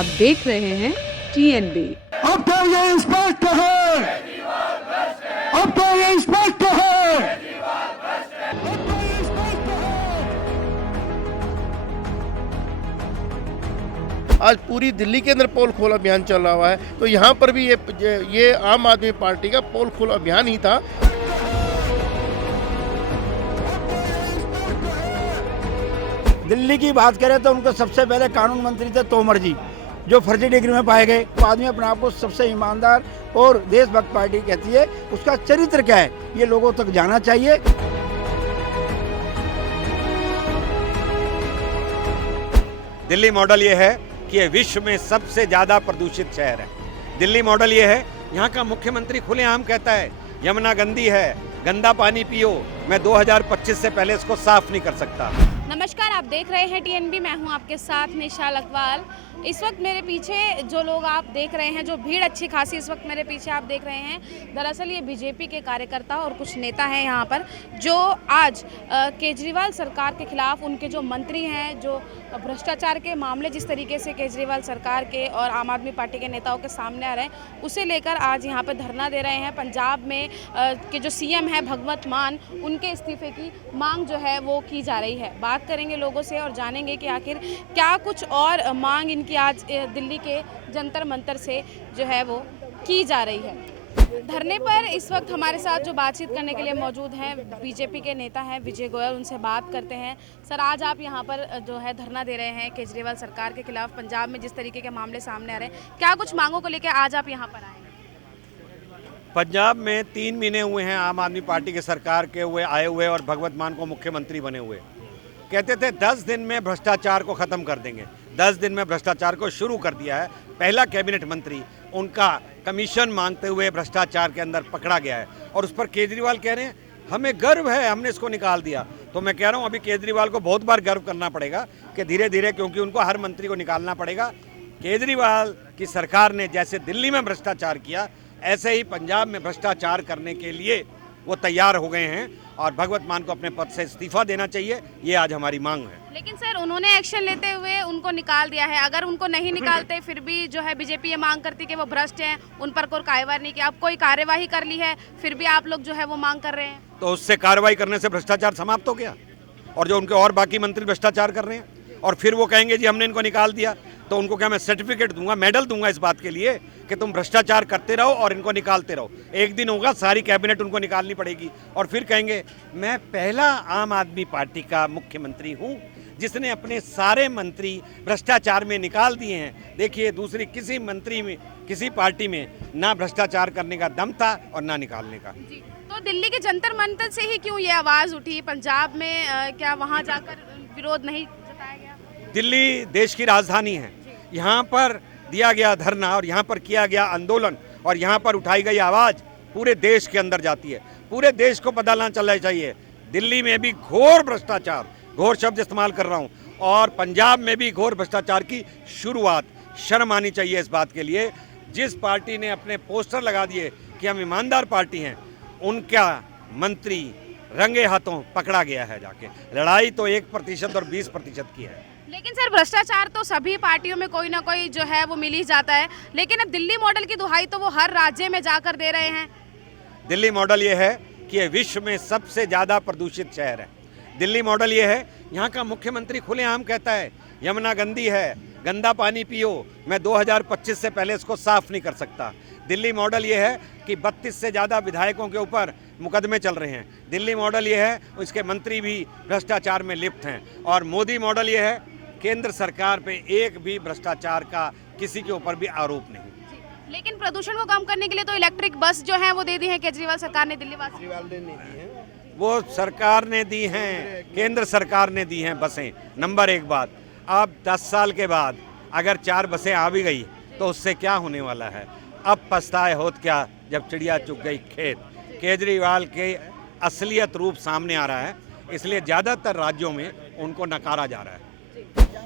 आप देख रहे हैं TNB। अब तो ये स्पष्ट है, अब तो ये स्पष्ट है, आज पूरी दिल्ली के अंदर पोल खोल अभियान चल रहा है, तो यहाँ पर भी ये आम आदमी पार्टी का पोल खोल अभियान ही था। दिल्ली की बात करें तो उनको सबसे पहले कानून मंत्री थे तोमर जी, जो फर्जी डिग्री में पाए गए। वो आदमी अपने आप को सबसे ईमानदार और देशभक्त पार्टी कहती है, उसका चरित्र क्या है ये लोगों तक जाना चाहिए। दिल्ली मॉडल ये है कि ये विश्व में सबसे ज्यादा प्रदूषित शहर है। दिल्ली मॉडल ये है, यहाँ का मुख्यमंत्री खुलेआम कहता है यमुना गंदी है, गंदा पानी पियो, मैं 2025 से पहले इसको साफ नहीं कर सकता। नमस्कार, आप देख रहे हैं TNB, मैं हूं आपके साथ निशा लखवाल। इस वक्त मेरे पीछे जो लोग आप देख रहे हैं, जो भीड़ अच्छी खासी इस वक्त मेरे पीछे आप देख रहे हैं, दरअसल ये बीजेपी के कार्यकर्ता और कुछ नेता हैं यहाँ पर, जो आज केजरीवाल सरकार के खिलाफ, उनके जो मंत्री हैं, जो भ्रष्टाचार के मामले जिस तरीके से केजरीवाल सरकार के और आम आदमी पार्टी के नेताओं के सामने आ रहे हैं, उसे लेकर आज यहाँ पर धरना दे रहे हैं। पंजाब में के जो CM है भगवंत मान, उनके इस्तीफे की मांग जो है वो की जा रही है। बात करेंगे लोगों से और जानेंगे कि आखिर क्या कुछ और मांग इनकी आज दिल्ली के जंतर मंतर से जो है वो की जा रही है। धरने पर इस वक्त हमारे साथ जो बातचीत करने के लिए मौजूद हैं, बीजेपी के नेता हैं विजय गोयल, उनसे बात करते हैं। सर, आज आप यहाँ पर जो है धरना दे रहे हैं केजरीवाल सरकार के खिलाफ, पंजाब में जिस तरीके के मामले सामने आ रहे हैं, क्या कुछ मांगों को लेकर आज आप यहाँ पर आए? पंजाब में 3 महीने हुए हैं आम आदमी पार्टी के सरकार के आए हुए और भगवंत मान को मुख्यमंत्री बने हुए। कहते थे 10 दिन में भ्रष्टाचार को खत्म कर देंगे, 10 दिन में भ्रष्टाचार को शुरू कर दिया है। पहला कैबिनेट मंत्री उनका कमीशन मांगते हुए भ्रष्टाचार के अंदर पकड़ा गया है और उस पर केजरीवाल कह रहे हैं हमें गर्व है, हमने इसको निकाल दिया। तो मैं कह रहा हूं अभी केजरीवाल को बहुत बार गर्व करना पड़ेगा कि धीरे धीरे, क्योंकि उनको हर मंत्री को निकालना पड़ेगा। केजरीवाल की सरकार ने जैसे दिल्ली में भ्रष्टाचार किया, ऐसे ही पंजाब में भ्रष्टाचार करने के लिए वो तैयार हो गए हैं और भगवंत मान को अपने पद से इस्तीफा देना चाहिए, ये आज हमारी मांग है। लेकिन सर, उन्होंने एक्शन लेते हुए उनको निकाल दिया है। अगर उनको नहीं निकालते फिर भी जो है बीजेपी ये मांग करती कि वो भ्रष्ट हैं, उन पर कोई कार्रवाई नहीं की। अब कोई कार्यवाही कर ली है, फिर भी आप लोग जो है वो मांग कर रहे हैं। तो उससे कार्रवाई करने से भ्रष्टाचार समाप्त हो गया? और जो उनके और बाकी मंत्री भ्रष्टाचार कर रहे हैं और फिर वो कहेंगे जी हमने इनको निकाल दिया, तो उनको क्या मैं सर्टिफिकेट दूंगा, मेडल दूंगा इस बात के लिए कि तुम भ्रष्टाचार करते रहो और इनको निकालते रहो। एक दिन होगा सारी कैबिनेट उनको निकालनी पड़ेगी और फिर कहेंगे मैं पहला आम आदमी पार्टी का मुख्यमंत्री हूं जिसने अपने सारे मंत्री भ्रष्टाचार में निकाल दिए हैं। देखिए, दूसरी किसी मंत्री में, किसी पार्टी में ना भ्रष्टाचार करने का दम था और ना निकालने का। तो दिल्ली के जंतर मंतर से ही क्यों ये आवाज़ उठी? पंजाब में क्या वहाँ जाकर विरोध नहीं जताया गया? दिल्ली देश की राजधानी है, यहाँ पर दिया गया धरना और यहाँ पर किया गया आंदोलन और यहाँ पर उठाई गई आवाज़ पूरे देश के अंदर जाती है। पूरे देश को पता चलना चाहिए दिल्ली में भी घोर भ्रष्टाचार, घोर शब्द इस्तेमाल कर रहा हूँ, और पंजाब में भी घोर भ्रष्टाचार की शुरुआत। शर्म आनी चाहिए इस बात के लिए। जिस पार्टी ने अपने पोस्टर लगा दिए कि हम ईमानदार पार्टी हैं, उनका मंत्री रंगे हाथों पकड़ा गया है जाके। लड़ाई तो 1% और 20% की है। लेकिन सर, भ्रष्टाचार तो सभी पार्टियों में कोई ना कोई जो है वो मिल ही जाता है, लेकिन अब दिल्ली मॉडल की दुहाई तो वो हर राज्य में जाकर दे रहे हैं। दिल्ली मॉडल ये है कि ये विश्व में सबसे ज़्यादा प्रदूषित शहर है। दिल्ली मॉडल ये है, यहाँ का मुख्यमंत्री खुलेआम कहता है यमुना गंदी है, गंदा पानी पियो, मैं 2025 से पहले इसको साफ नहीं कर सकता। दिल्ली मॉडल ये है कि 32 से ज़्यादा विधायकों के ऊपर मुकदमे चल रहे हैं। दिल्ली मॉडल ये है, उसके मंत्री भी भ्रष्टाचार में लिप्त हैं। और मोदी मॉडल ये है, केंद्र सरकार पे एक भी भ्रष्टाचार का किसी के ऊपर भी आरोप नहीं। लेकिन प्रदूषण को कम करने के लिए तो इलेक्ट्रिक बस जो है वो दे दी है केजरीवाल सरकार ने, दिल्ली वासी। वो सरकार ने दी हैं, केंद्र सरकार ने दी हैं बसें। नंबर 1 बात, अब 10 साल के बाद अगर 4 बसें आ भी गई तो उससे क्या होने वाला है? अब पछताए होत क्या जब चिड़िया चुग गई खेत। केजरीवाल के असलियत रूप सामने आ रहा है, इसलिए ज़्यादातर राज्यों में उनको नकारा जा रहा है।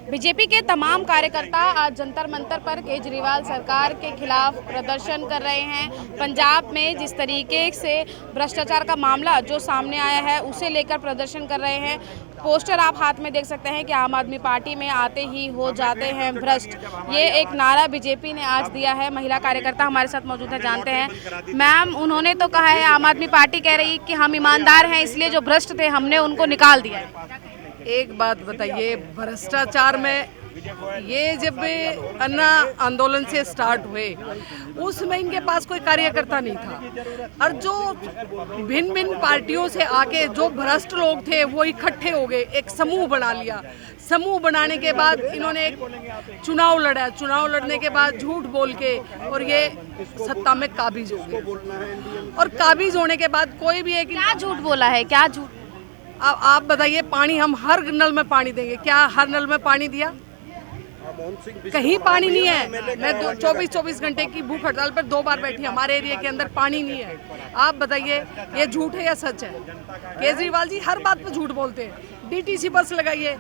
बीजेपी के तमाम कार्यकर्ता आज जंतर मंतर पर केजरीवाल सरकार के खिलाफ प्रदर्शन कर रहे हैं। पंजाब में जिस तरीके से भ्रष्टाचार का मामला जो सामने आया है उसे लेकर प्रदर्शन कर रहे हैं। पोस्टर आप हाथ में देख सकते हैं कि आम आदमी पार्टी में आते ही हो जाते हैं भ्रष्ट। ये एक नारा बीजेपी ने आज दिया है। महिला कार्यकर्ता हमारे साथ मौजूद है, जानते हैं। मैम, उन्होंने तो कहा है, आम आदमी पार्टी कह रही कि हम ईमानदार हैं, इसलिए जो भ्रष्ट थे हमने उनको निकाल दिया है। एक बात बताइए, भ्रष्टाचार में ये जब अन्ना आंदोलन से स्टार्ट हुए उसमें इनके पास कोई कार्यकर्ता नहीं था, और जो भिन्न भिन्न पार्टियों से आके जो भ्रष्ट लोग थे वो इकट्ठे हो गए, एक समूह बना लिया। समूह बनाने के बाद इन्होंने एक चुनाव लड़ा, चुनाव लड़ने के बाद झूठ बोल के और ये सत्ता में काबिज हो गए। और काबिज होने के बाद कोई भी एक क्या झूठ बोला है, क्या झूठ? आप बताइए, पानी हम हर नल में पानी देंगे, क्या हर नल में पानी दिया? कहीं पानी नहीं है। मैं 24 घंटे की भूख हड़ताल पर 2 बार बैठी, हमारे एरिया के अंदर पानी नहीं है। आप बताइए, ये झूठ है या सच है? केजरीवाल जी हर बात पर झूठ बोलते हैं। डीटीसी बस लगाइए,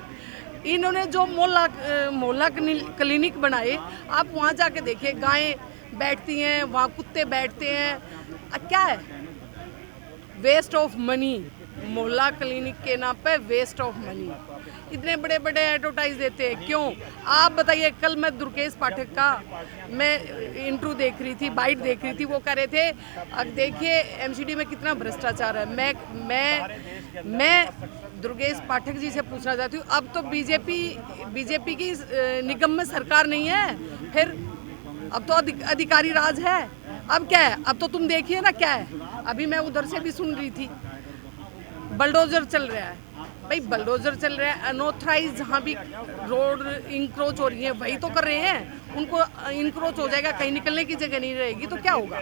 इन्होंने जो मोहल्ला क्लिनिक बनाए, आप वहाँ जाके देखिए, गायें बैठती हैं, वहाँ कुत्ते बैठते हैं। क्या है? Waste of money. मोहल्ला क्लिनिक के नाम पे वेस्ट ऑफ मनी। इतने बड़े बड़े एडवर्टाइज देते हैं, क्यों? आप बताइए। कल मैं दुर्गेश पाठक का मैं इंटरव्यू देख रही थी, बाइट देख रही थी, वो कह रहे थे अब देखिए एमसीडी में कितना भ्रष्टाचार है। मैं दुर्गेश पाठक जी से पूछना चाहती हूँ, अब तो बीजेपी की निगम में सरकार नहीं है, फिर अब तो अधिकारी राज है। अब क्या है? अब तो तुम देखिए ना क्या है। अभी मैं उधर से भी सुन रही थी, बलडोजर चल रहा है। भाई बलडोजर चल रहा है, अनऑथराइज जहाँ भी रोड इंक्रोच हो रही है वही तो कर रहे हैं। उनको इंक्रोच हो जाएगा, कहीं निकलने की जगह नहीं रहेगी तो क्या होगा?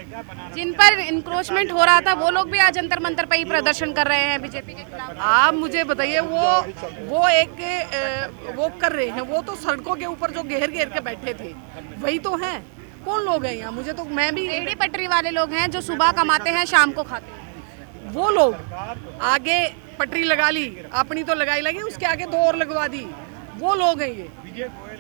जिन पर इंक्रोचमेंट हो रहा था वो लोग भी आज जंतर मंतर पर ही प्रदर्शन कर रहे हैं बीजेपी के खिलाफ। आप मुझे बताइए, वो कर रहे हैं, वो तो सड़कों के ऊपर जो घेर घेर के बैठे थे वही तो हैं। कौन लोग हैं यहाँ? मुझे तो, मैं भी, रेहड़ी पटरी वाले लोग हैं जो सुबह कमाते हैं शाम को खाते हैं। वो लोग आगे पटरी लगा ली, अपनी तो लगाई लगी, उसके आगे 2 और लगवा दी, वो लोग हैं ये।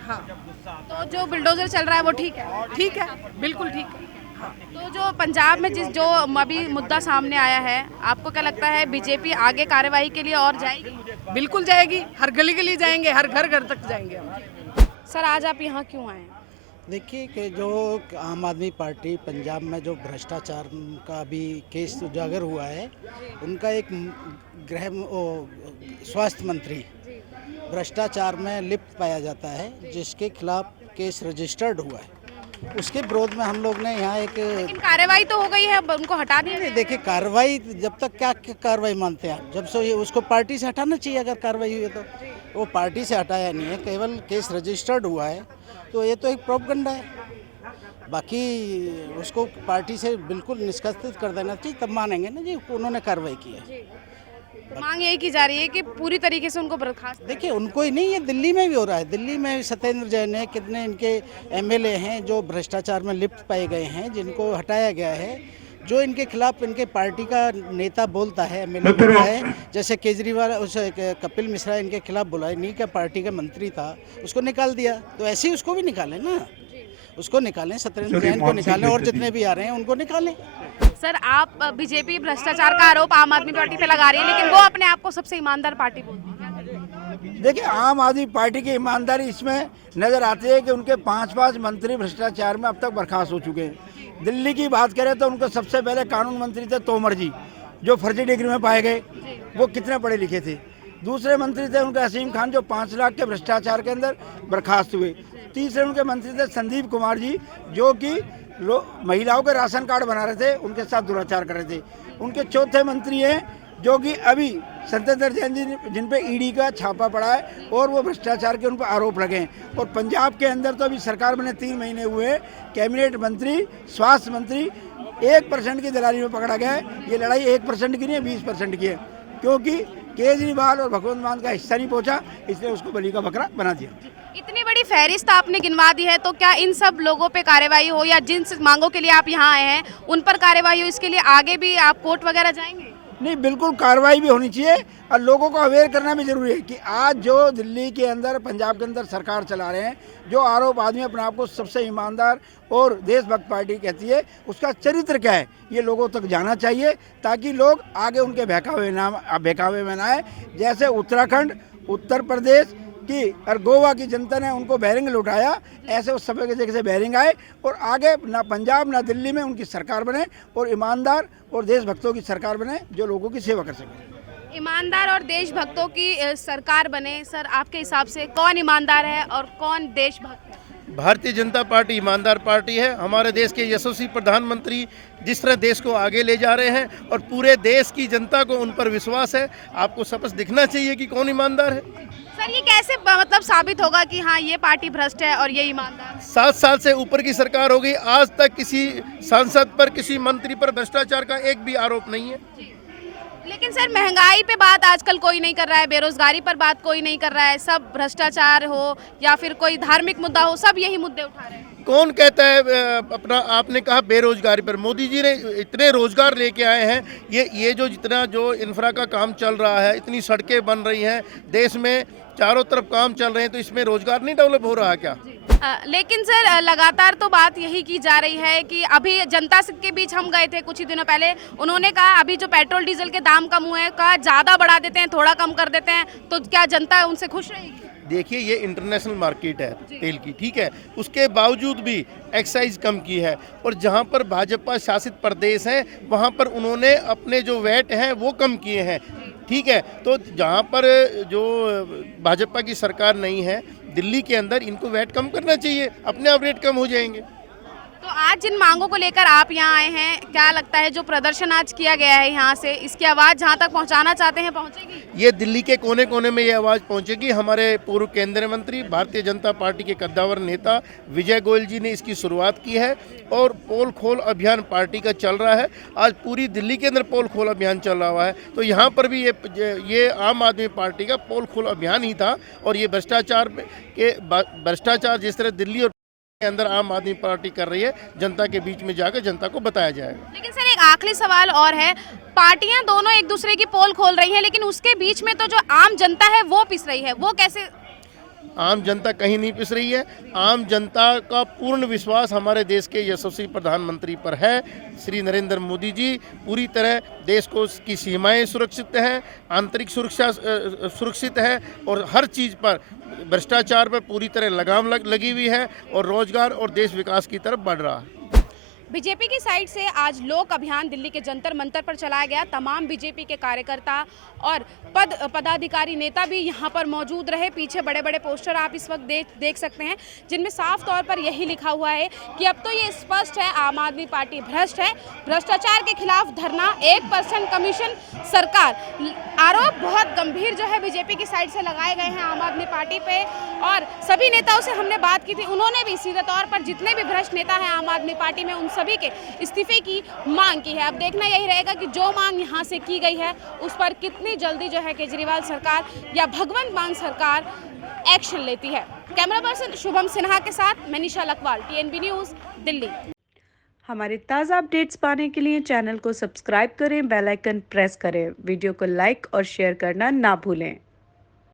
हाँ, तो जो बुलडोजर चल रहा है वो ठीक है? ठीक है, बिल्कुल ठीक है। हाँ। तो जो पंजाब में जो अभी मुद्दा सामने आया है, आपको क्या लगता है बीजेपी आगे कार्यवाही के लिए और जाएगी? बिल्कुल जाएगी, हर गली गली जाएंगे, हर घर घर तक जाएंगे हम। सर, आज आप यहाँ क्यों आए? देखिए कि जो आम आदमी पार्टी पंजाब में जो भ्रष्टाचार का भी केस उजागर हुआ है, उनका एक स्वास्थ्य मंत्री भ्रष्टाचार में लिप्त पाया जाता है, जिसके खिलाफ केस रजिस्टर्ड हुआ है, उसके विरोध में हम लोग ने यहाँ एक, लेकिन कार्रवाई तो हो गई है, उनको हटा दिया। देखिए कार्रवाई जब तक, क्या कार्रवाई मानते हैं आप? जब से उसको पार्टी से हटाना चाहिए। अगर कार्रवाई हुई है तो वो पार्टी से हटाया नहीं है, केवल केस रजिस्टर्ड हुआ है, तो ये तो एक प्रोपगंडा है। बाकी उसको पार्टी से बिल्कुल निष्कासित कर देना चाहिए, तब मानेंगे ना जी उन्होंने कार्रवाई की है। मांग यही की जा रही है कि पूरी तरीके से उनको बर्खास्त। देखिए उनको ही नहीं, ये दिल्ली में भी हो रहा है। दिल्ली में सत्येंद्र जैन है, कितने इनके एमएलए हैं जो भ्रष्टाचार में लिप्त पाए गए हैं, जिनको हटाया गया है। जो इनके खिलाफ इनके पार्टी का नेता बोलता है, एमएलए बोलता है, जैसे केजरीवाल, उस कपिल मिश्रा इनके खिलाफ बोला है, इन्हीं का पार्टी का मंत्री था, उसको निकाल दिया, तो ऐसे ही उसको भी निकालें ना, उसको निकालें, सत्येंद्र जैन को निकालें, और जितने भी आ रहे हैं उनको निकालें। सर, आप बीजेपी भ्रष्टाचार का आरोप आम आदमी पार्टी पे लगा रही है, लेकिन वो अपने आप को सबसे ईमानदार पार्टी बोलती है। देखिए, आम आदमी पार्टी की ईमानदारी इसमें नजर आती है कि उनके 5 मंत्री भ्रष्टाचार में अब तक बर्खास्त हो चुके हैं। दिल्ली की बात करें तो उनको सबसे पहले कानून मंत्री थे तोमर जी, जो फर्जी डिग्री में पाए गए, वो कितने पढ़े लिखे थे। दूसरे मंत्री थे उनके असीम खान, जो 5 लाख के भ्रष्टाचार के अंदर बर्खास्त हुए। तीसरे उनके मंत्री थे संदीप कुमार जी, जो कि महिलाओं के राशन कार्ड बना रहे थे, उनके साथ दुराचार कर रहे थे। उनके चौथे मंत्री हैं जो कि अभी सत्येंद्र जैन जी, जिन पे ईडी का छापा पड़ा है और वो भ्रष्टाचार के उन पर आरोप लगे हैं। और पंजाब के अंदर तो अभी सरकार बने 3 महीने हुए, कैबिनेट मंत्री, स्वास्थ्य मंत्री 1% की दलाली में पकड़ा गया है। ये लड़ाई 1% की नहीं है, 20% की है, क्योंकि केजरीवाल और भगवंत मान का हिस्सा नहीं पहुंचा, इसलिए उसको बलि का बकरा बना दिया। इतनी बड़ी फहरिस्त आपने गिनवा दी है, तो क्या इन सब लोगों पे कार्रवाई हो, या जिन मांगों के लिए आप यहाँ आए हैं उन पर कार्रवाई हो? इसके लिए आगे भी आप कोर्ट वगैरह जाएंगे? नहीं, बिल्कुल कार्रवाई भी होनी चाहिए, और लोगों को अवेयर करना भी जरूरी है कि आज जो दिल्ली के अंदर, पंजाब के अंदर सरकार चला रहे हैं, जो आरोप आदमी अपने आप को सबसे ईमानदार और देशभक्त पार्टी कहती है, उसका चरित्र क्या है ये लोगों तक जाना चाहिए, ताकि लोग आगे उनके बहकावे में ना आए। जैसे उत्तराखंड उत्तर प्रदेश की और गोवा की जनता ने उनको बैरिंग लुटाया, ऐसे उस समय के जैसे बैरिंग आए और आगे ना पंजाब ना दिल्ली में उनकी सरकार बने और ईमानदार और देशभक्तों की सरकार बने जो लोगों की सेवा कर सके। ईमानदार और देशभक्तों की सरकार बने। सर, आपके हिसाब से कौन ईमानदार है और कौन देशभक्त है? भारतीय जनता पार्टी ईमानदार पार्टी है। हमारे देश के यशस्वी प्रधानमंत्री जिस तरह देश को आगे ले जा रहे हैं और पूरे देश की जनता को उन पर विश्वास है। आपको स्पष्ट दिखना चाहिए कि कौन ईमानदार है। सर, ये कैसे मतलब साबित होगा कि हाँ ये पार्टी भ्रष्ट है और ये ईमानदार है? 7 साल से ऊपर की सरकार हो गई, आज तक किसी सांसद पर, किसी मंत्री पर भ्रष्टाचार का एक भी आरोप नहीं है। लेकिन सर, महंगाई पे बात आजकल कोई नहीं कर रहा है, बेरोजगारी पर बात कोई नहीं कर रहा है, सब भ्रष्टाचार हो या फिर कोई धार्मिक मुद्दा हो, सब यही मुद्दे उठा रहे हैं। कौन कहता है अपना? आपने कहा बेरोजगारी पर, मोदी जी ने इतने रोजगार लेके आए हैं। ये जो जितना जो इंफ्रा का काम चल रहा है, इतनी सड़कें बन रही हैं, देश में चारों तरफ काम चल रहे हैं, तो इसमें रोजगार नहीं डेवलप हो रहा क्या? लेकिन सर, लगातार तो बात यही की जा रही है कि अभी जनता के बीच हम गए थे कुछ ही दिनों पहले, उन्होंने कहा अभी जो पेट्रोल डीजल के दाम कम हुए हैं, कहा ज़्यादा बढ़ा देते हैं, थोड़ा कम कर देते हैं, तो क्या जनता उनसे खुश रहेगी? देखिए, ये इंटरनेशनल मार्केट है तेल की, ठीक है, उसके बावजूद भी एक्साइज कम की है और जहां पर भाजपा शासित प्रदेश हैं वहां पर उन्होंने अपने जो वैट हैं वो कम किए हैं, ठीक है। तो जहां पर जो भाजपा की सरकार नहीं है, दिल्ली के अंदर इनको वैट कम करना चाहिए, अपने आप रेट कम हो जाएंगे। तो आज जिन मांगों को लेकर आप यहाँ आए हैं, क्या लगता है जो प्रदर्शन आज किया गया है यहाँ से, इसकी आवाज़ जहाँ तक पहुँचाना चाहते हैं पहुँचेगी? ये दिल्ली के कोने कोने में ये आवाज़ पहुँचेगी। हमारे पूर्व केंद्रीय मंत्री, भारतीय जनता पार्टी के कद्दावर नेता विजय गोयल जी ने इसकी शुरुआत की है और पोल खोल अभियान पार्टी का चल रहा है। आज पूरी दिल्ली के अंदर पोल खोल अभियान चल रहा है, तो यहाँ पर भी ये आम आदमी पार्टी का पोल खोल अभियान ही था। और ये भ्रष्टाचार जिस तरह दिल्ली और के अंदर आम आदमी पार्टी कर रही है, जनता के बीच में जाकर जनता को बताया जाएगा। लेकिन सर, एक आखिरी सवाल और है, पार्टियां दोनों एक दूसरे की पोल खोल रही हैं, लेकिन उसके बीच में तो जो आम जनता है वो पिस रही है, वो कैसे? आम जनता कहीं नहीं पिस रही है। आम जनता का पूर्ण विश्वास हमारे देश के यशस्वी प्रधानमंत्री पर है। श्री नरेंद्र मोदी जी पूरी तरह देश को की सीमाएं सुरक्षित हैं, आंतरिक सुरक्षा सुरक्षित है और हर चीज़ पर, भ्रष्टाचार पर पूरी तरह लगाम लगी हुई है और रोजगार और देश विकास की तरफ बढ़ रहा है। बीजेपी की साइड से आज लोक अभियान दिल्ली के जंतर मंतर पर चलाया गया। तमाम बीजेपी के कार्यकर्ता और पदाधिकारी नेता भी यहाँ पर मौजूद रहे। पीछे बड़े बड़े पोस्टर आप इस वक्त देख सकते हैं, जिनमें साफ तौर पर यही लिखा हुआ है कि अब तो ये स्पष्ट है आम आदमी पार्टी भ्रष्ट है। भ्रष्टाचार के खिलाफ धरना, 1% कमीशन सरकार, आरोप बहुत गंभीर जो है बीजेपी की साइड से लगाए गए हैं आम आदमी पार्टी पे। और सभी नेताओं से हमने बात की थी, उन्होंने भी सीधे तौर पर जितने भी भ्रष्ट नेता हैं आम आदमी पार्टी में, उन सभी के इस्तीफे की मांग की है। अब देखना यही रहेगा कि जो मांग यहाँ से की गई है उस पर कितनी जल्दी जो है केजरीवाल सरकार या भगवंत मान सरकार एक्शन लेती है। कैमरा पर्सन शुभम सिन्हा के साथ मैं निशा लकवाल, TNB न्यूज़, दिल्ली। हमारे ताज़ा अपडेट्स पाने के लिए चैनल को सब्सक्राइब करें, बेल आइकन प्रेस करें, वीडियो को लाइक और शेयर करना ना भूलें।